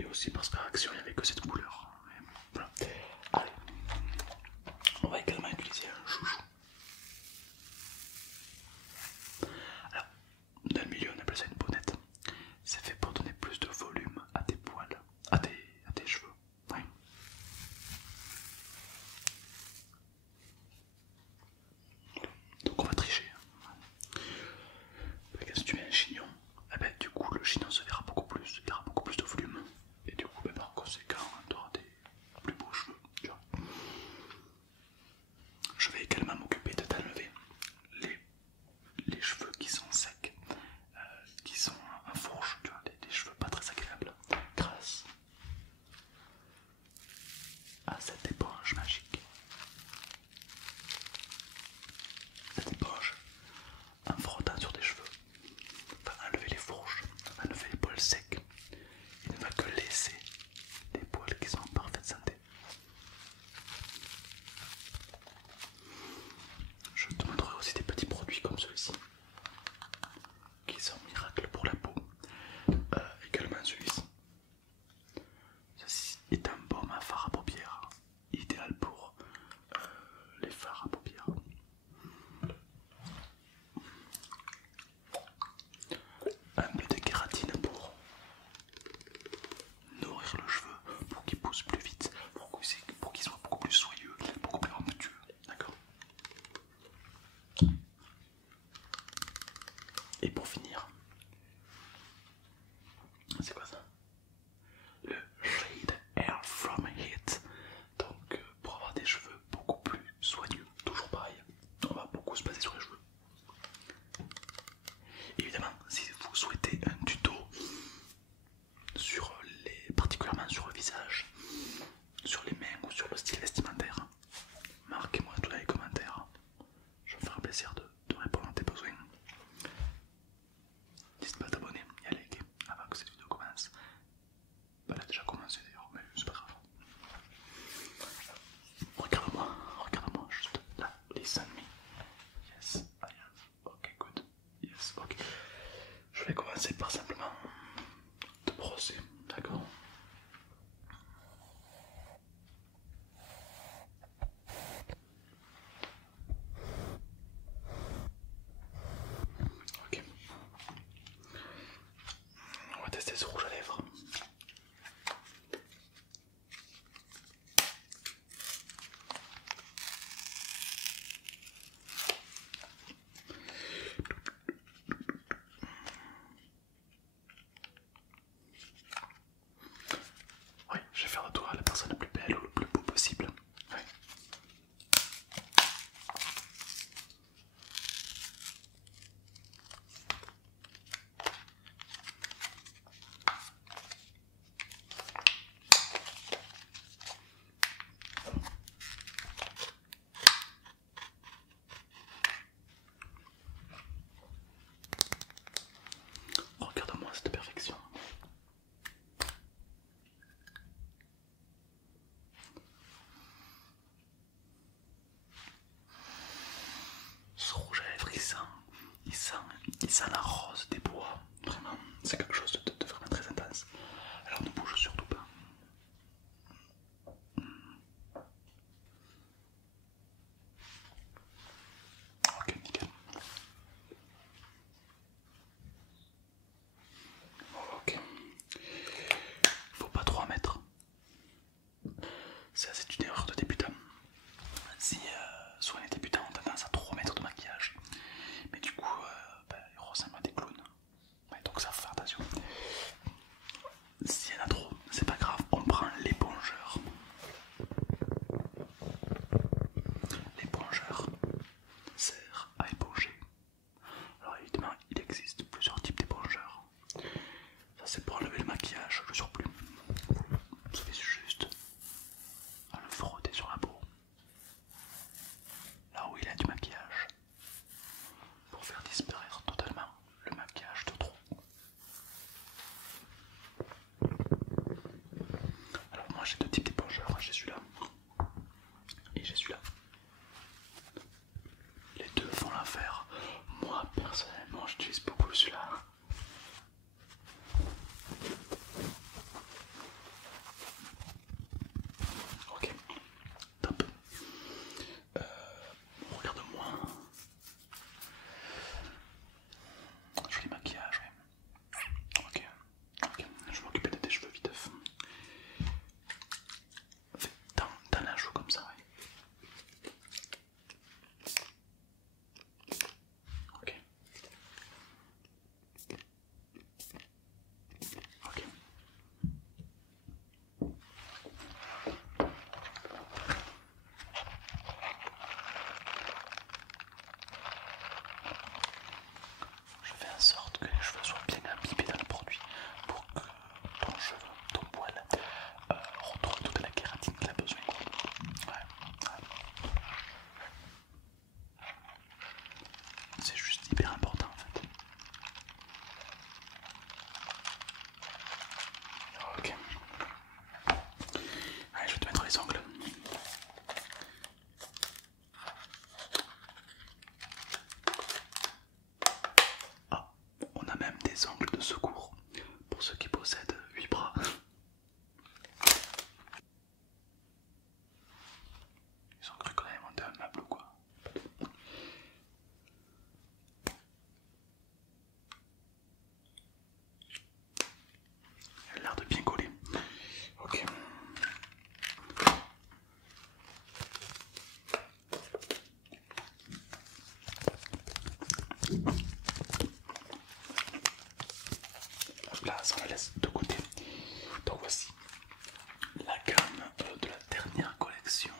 Et aussi parce qu'à Action il n'y avait que cette couleur. Mais voilà. Allez, on va également utiliser un chouchou. Alors, dans le milieu on appelle ça une bonnette. C'est fait pour donner plus de volume à tes poils, à tes cheveux. Ouais. Donc on va tricher. Si tu mets un chignon, eh ben, du coup le chignon se verra beaucoup plus, il y aura beaucoup plus de volume. Et du coup, ben, par conséquent, tu auras des plus beaux cheveux. Tu vois. Je vais également m'occuper de t'enlever les cheveux qui sont secs, qui sont en fourche, tu vois, des cheveux pas très agréables, grâce à cette éponge magique. Cette éponge, en frottant sur tes cheveux, va enlever les fourches, va enlever les poils secs. Il ne va que laisser des poils qui sont en parfaite santé. Je te montrerai aussi des petits produits comme celui-ci qui sont miracles pour la peau. Également celui-ci. Ceci est un baume à fard à paupières, idéal pour les fards à paupières. Un peu de kératine pour nourrir le cheveu, pour qu'il pousse plus vite, pour qu'il soit beaucoup plus soyeux, beaucoup plus onctueux. D'accord. Et pour finir, c'est quoi ça? Le Shade Hair from Heat. Donc pour avoir des cheveux beaucoup plus soigneux, toujours pareil, on va beaucoup se baser sur les cheveux. Évidemment, si vous souhaitez un tuto sur particulièrement sur le visage, sur les mains ou sur le style vestimentaire, marquez-moi tout dans les commentaires. Je me ferai un plaisir de répondre à tes besoins. N'hésite pas à t'abonner et à liker avant que cette vidéo commence. Elle a déjà commencé d'ailleurs, mais c'est pas grave. Regarde-moi juste là, listen me. Yes, I have. Ok, good. Yes, ok. Je vais commencer par simplement te brosser, d'accord? Ok. On va tester ce rouge à lèvres. Oui, je vais faire de toi la personne la plus belle ou le plus beau possible. Oui. Regarde-moi cette perfection. Ce rouge à lèvres, il sent la rose des bois. Vraiment, c'est quelque chose de vraiment très intense. Alors ne bouge surtout pas. Ok, nickel. Ok. Faut pas trop en mettre. C'est une erreur de débutant. Si soit les débutants ont tendance à trop mettre de maquillage, mais du coup ils ressemblent à des clowns. Ouais, donc ça faut faire attention. S'il y en a trop, c'est pas grave, on prend l'épongeur. L'épongeur sert à éponger. Alors évidemment, il existe plusieurs types d'épongeurs. Ça c'est pour enlever le maquillage, le surplus. Vous savez juste à le frotter sur la peau, là où il a du maquillage, pour faire disparaître totalement le maquillage de trop. Alors moi j'ai deux types d'épongeurs, j'ai celui-là et j'ai celui-là. Les deux font l'affaire. Moi personnellement j'utilise beaucoup celui-là. Donc voici la gamme de la dernière collection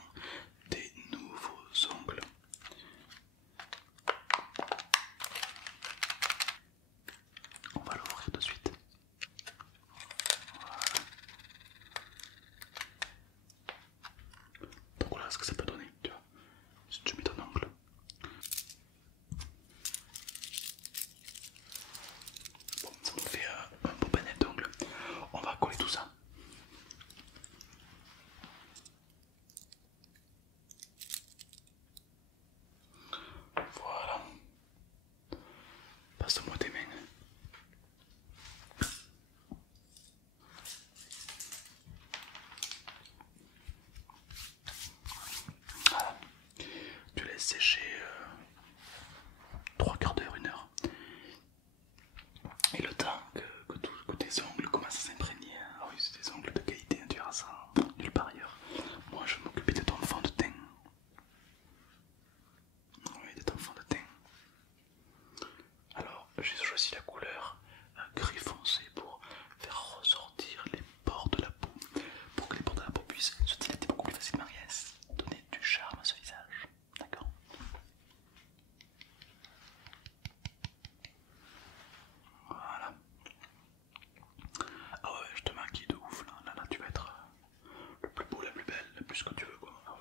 des nouveaux ongles. On va l'ouvrir de suite. Voilà. Donc voilà ce que ça peut donner, tu vois, si tu mets ton ongle. Bon, ça nous fait un beau panel d'ongles. On va coller tout ça. Voilà. Passe-moi tes mains. Voilà. Tu laisses sécher 3 quarts d'heure, 1 heure. Et le temps que tes ongles commencent à s'imprégner. Ah oui, c'est des ongles de qualité, tu verras ça nulle part ailleurs. Moi je vais m'occuper de ton fond de teint. Oui, de ton fond de teint. Alors, j'ai choisi la couleur gris foncé pour faire ressortir les pores de la peau, pour que les pores de la peau puissent se dilater beaucoup plus facilement et donner du charme à ce visage. D'accord? Voilà. Ah ouais, je te maquille de ouf là. Là, tu vas être le plus beau, la plus belle, le plus que tu veux quoi. Ah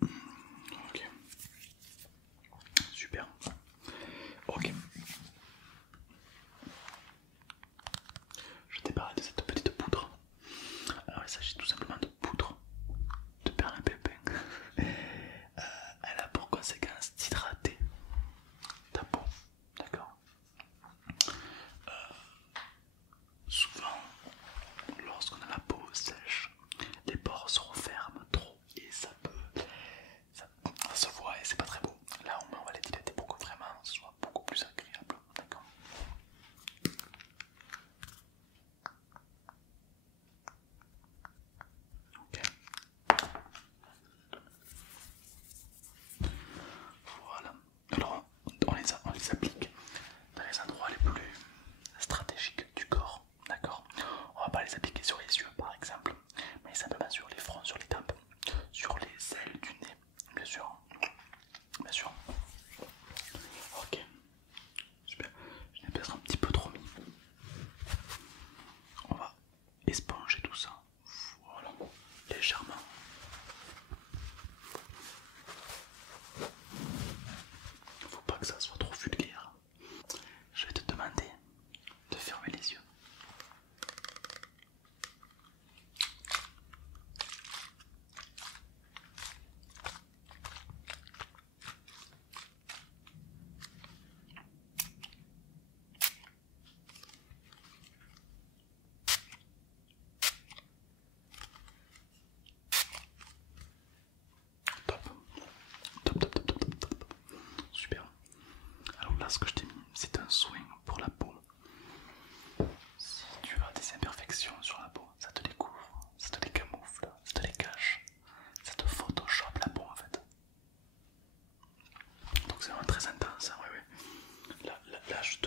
ouais. Ok. Super. Ok. Je t'ai parlé de cette petite poudre. Alors il s'agit tout simplement de poudre de perlimpinpin. Elle a pour conséquence d'hydrater ta peau. D'accord. Souvent, lorsqu'on a la peau sèche, les pores se referment trop et ça se voit et c'est pas très beau. Là au moins on va les dilater pour que vraiment ce soit beaucoup plus agréable. D'accord. Ok. Voilà. Alors on les applique dans les endroits les plus stratégiques du corps. D'accord. On va pas les appliquer sur les yeux par exemple, mais simplement sur les fronts, sur les tempes, sur les ailes du nez, bien sûr. Bien sûr. Ok. Super. Je l'ai peut-être un petit peu trop mis. On va esponger tout ça. Voilà. Légèrement. Faut pas que ça soit trop vulgaire. Je vais te demander de fermer les yeux. Top. Top, top, top, top, top, top. Super. Alors là, ce que je t'ai mis, c'est un soin pour la peau. Si tu as des imperfections sur la peau, ça te les couvre, ça te les camoufle, ça te les cache, ça te photoshop la peau en fait. Donc c'est vraiment très intense, hein, ouais, ouais. Là, je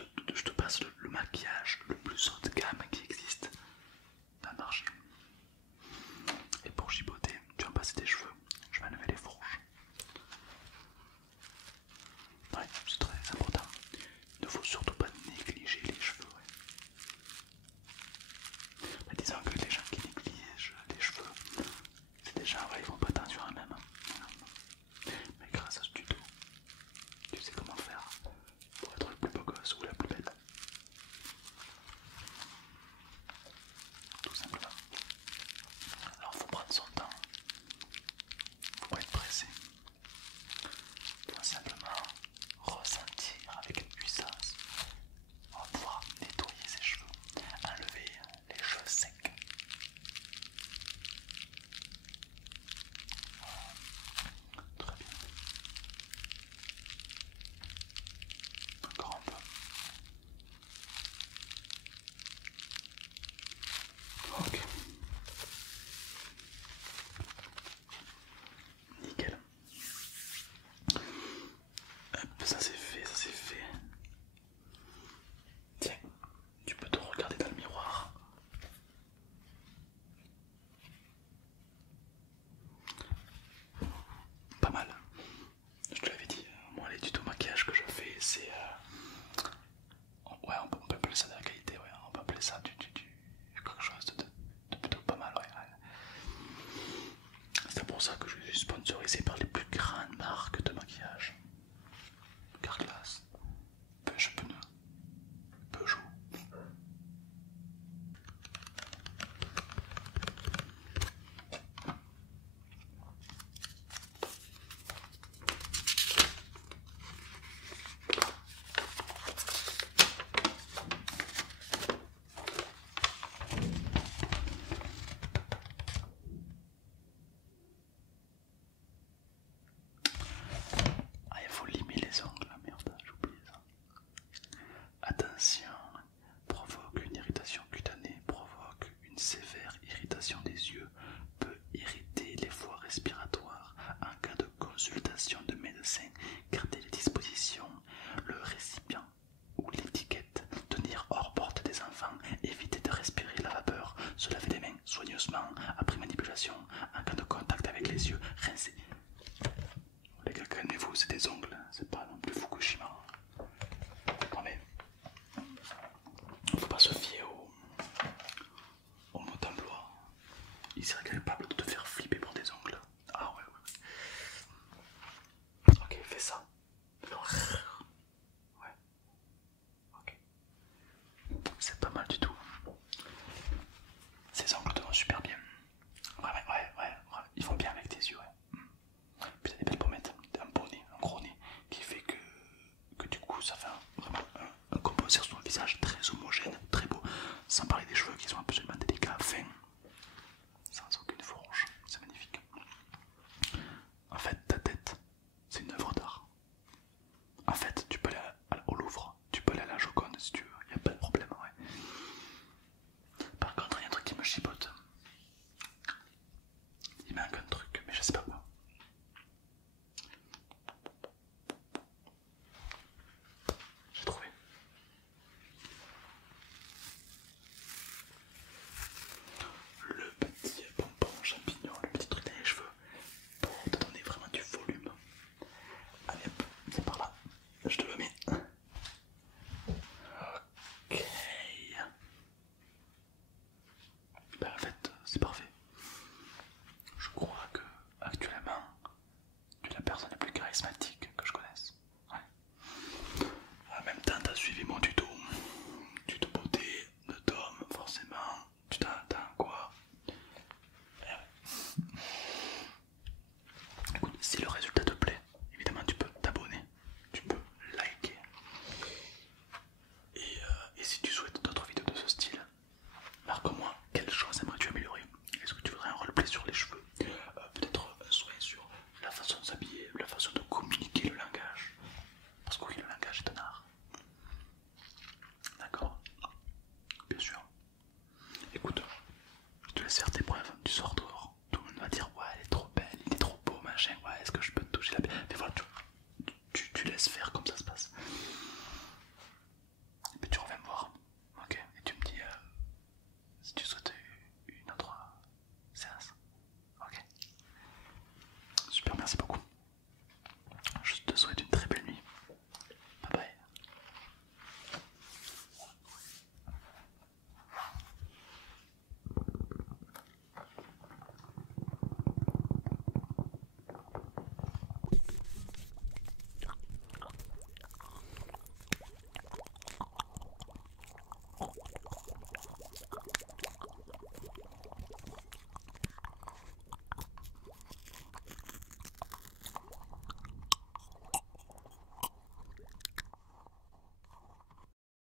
te passe le maquillage le plus haut de gamme qui existe dans le marché. Et pour chipoter, tu vas me passer tes cheveux, je vais enlever les fourches. Ouais, c'est très important. Il ne faut surtout pas négliger les cheveux. Ouais. Bah, disons que ça fait vraiment un composé sur son visage très homogène, très beau, sans parler des cheveux qui sont absolument délicats, fins,